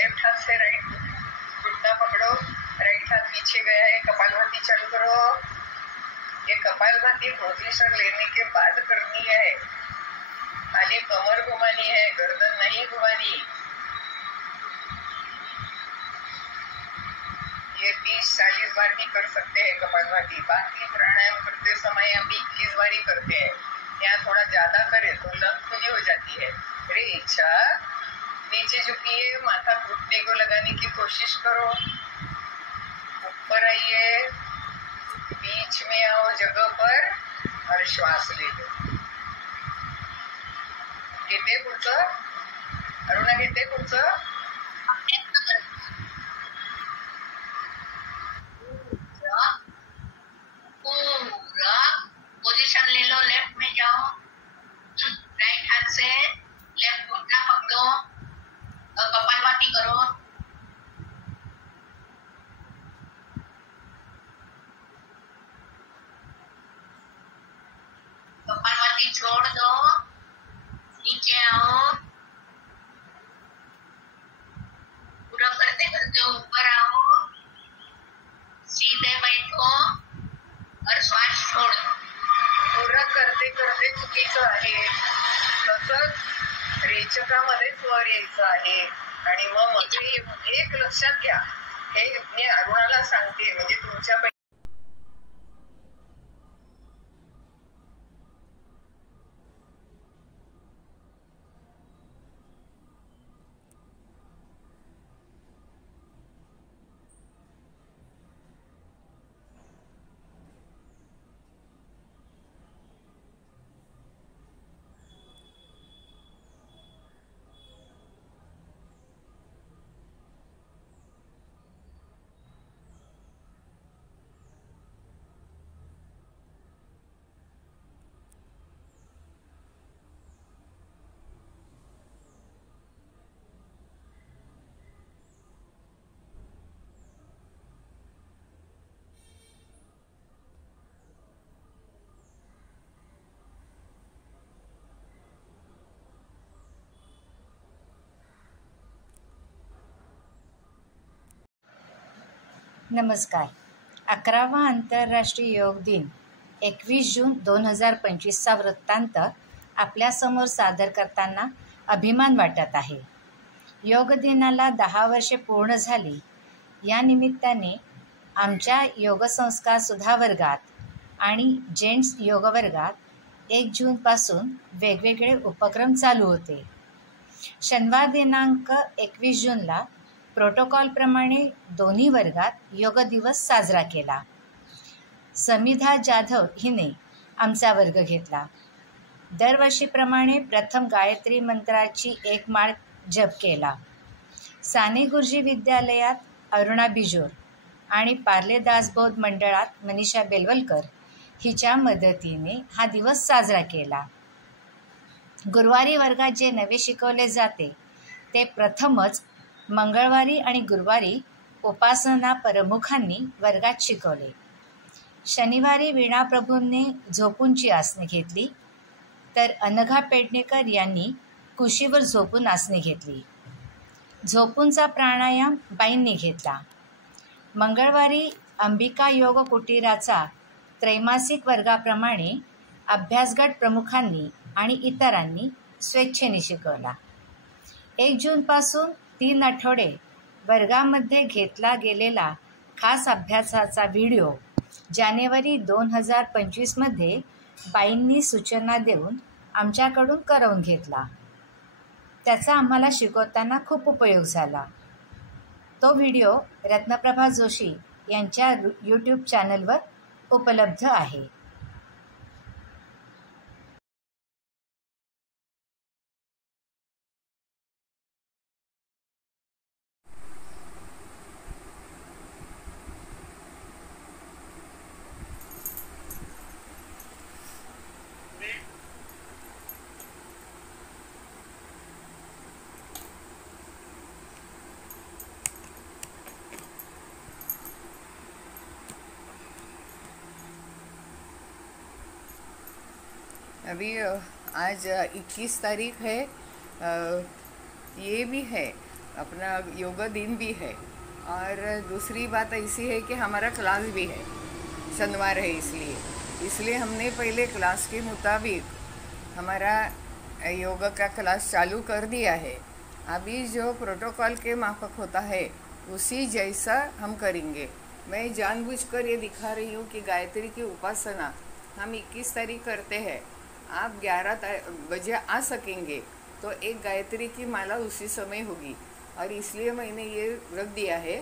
Left हाथ से right घुटना पकड़ो, राइट हाथ पीछे गया है, कपालभाति चालू करो। ये कपालभाति पोजीशन लेने के बाद करनी है, खाली कमर घुमानी है, गर्दन नहीं घुमानी। ये 30-40 बार भी कर सकते हैं कपालभाति। बाकी प्राणायाम करते समय अभी 21 बार ही करते हैं, यहाँ थोड़ा ज्यादा करे तो लंग खुली हो जाती है। अरे इच्छा नीचे झुकिए, माथा घुटने को लगाने की कोशिश करो, ऊपर आइए, बीच में आओ जगह पर और श्वास ले लो। घेते पुढचं, अरुणा घेते पुढचं। पूरा पोजीशन ले लो, लेफ्ट में जाओ, राइट हाथ से लेफ्ट घुटना पकड़ो, कपालभाति करो। कपालभाति छोड़ दो, नीचे आओ, पूरा करते करते ऊपर आओ, सीधे बैठो और श्वास छोड़ दो। पूरा करते करते चुकीचं आहे, तसंच रेचकामध्येच वर यायचं आहे। आणि मग मध्ये एक लक्षात घ्या, हे मी अरुणाला सांगते, म्हणजे तुमच्या नमस्कार. 11वा आंतरराष्ट्रीय योग दिन 21 जून 2025चा वृत्तांत आपल्यासमोर सादर करताना अभिमान वाटत आहे. योग दिनाला 10 वर्षे पूर्ण झाली. या निमित्ताने आमच्या योगसंस्कार सुधा वर्गात आणि जेंट्स योग वर्गात 1 जूनपासून वेगवेगळे उपक्रम चालू होते. शनिवार दिनांक 21 जूनला प्रोटोकॉलप्रमाणे दोन्ही वर्गात योग दिवस साजरा केला. समिधा जाधव हिने आमचा वर्ग घेतला. दरवर्षीप्रमाणे प्रथम गायत्री मंत्राची 1 माळ जप केला. साने गुरुजी विद्यालयात अरुणा बिजोर आणि पार्ले दासबोध मंडळात मनीषा बेलवलकर हिच्या मदतीने हा दिवस साजरा केला. गुरुवारी वर्गात जे नवे शिकवले जाते ते प्रथमच मंगळवारी आणि गुरुवारी उपासना प्रमुखांनी वर्गात शिकवले. शनिवारी वीणा प्रभूंनी झोपूंची आसने घेतली, तर अनघा पेडणेकर यांनी कुशीवर झोपून आसने घेतली. झोपूंचा प्राणायाम बाईंनी घेतला. मंगळवारी अंबिका योग कुटीराचा त्रैमासिक वर्गाप्रमाणे अभ्यासगट प्रमुखांनी आणि इतरांनी स्वेच्छेने शिकवला. 1 जूनपासून 3 आठवडे वर्गामध्ये घेतला गेलेला खास अभ्यासाचा व्हिडिओ जानेवारी 2025मध्ये बाईंनी सूचना देऊन आमच्याकडून करवून घेतला. त्याचा आम्हाला शिकवताना खूप उपयोग झाला. तो व्हिडिओ रत्नप्रभा जोशी यांच्या यूट्यूब चॅनलवर उपलब्ध आहे. अभी आज 21 तारीख है। ये भी है अपना योग दिन भी है। और दूसरी बात ऐसी है कि हमारा क्लास भी है, शनिवार है, इसलिए हमने पहले क्लास के मुताबिक हमारा योग का क्लास चालू कर दिया है। अभी जो प्रोटोकॉल के माफक होता है उसी जैसा हम करेंगे। मैं जानबूझकर ये दिखा रही हूँ कि गायत्री की उपासना हम 21 तारीख करते हैं। आप 11 बजे आ सकेंगे तो एक गायत्री की माला उसी समय होगी, और इसलिए मैंने ये रख दिया है।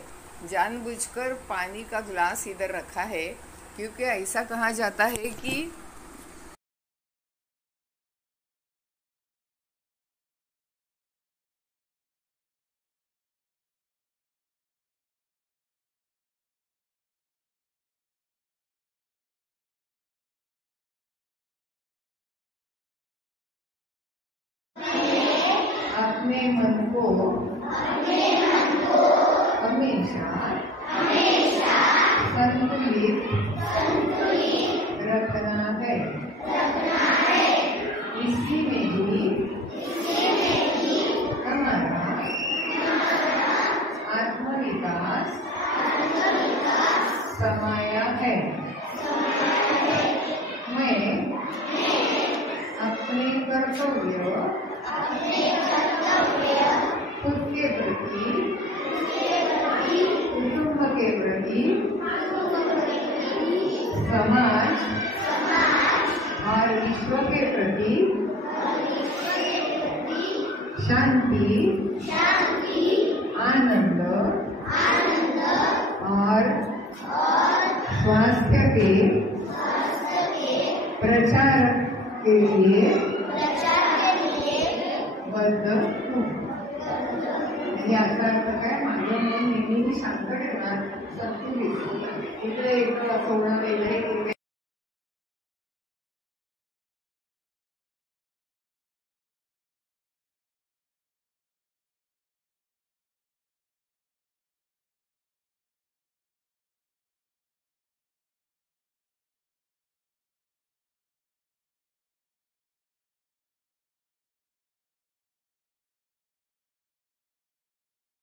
जानबूझकर पानी का ग्लास इधर रखा है, क्योंकि ऐसा कहा जाता है कि अपने मन को हमेशा संतुलित रखना है। इसी में ही हमारा आत्मविकास समाया है। मैं अपने कर्तव्य खुद के प्रति, कुटुंब के प्रति, समाज और विश्व के प्रति शांति, आनंद और स्वास्थ्य के प्रचार के लिए बद्ध हूँ। याचा अर्थ काय, माझं मन नेहमी शांत ठेवणार, संतुलित. इकडे थोडं वेगळे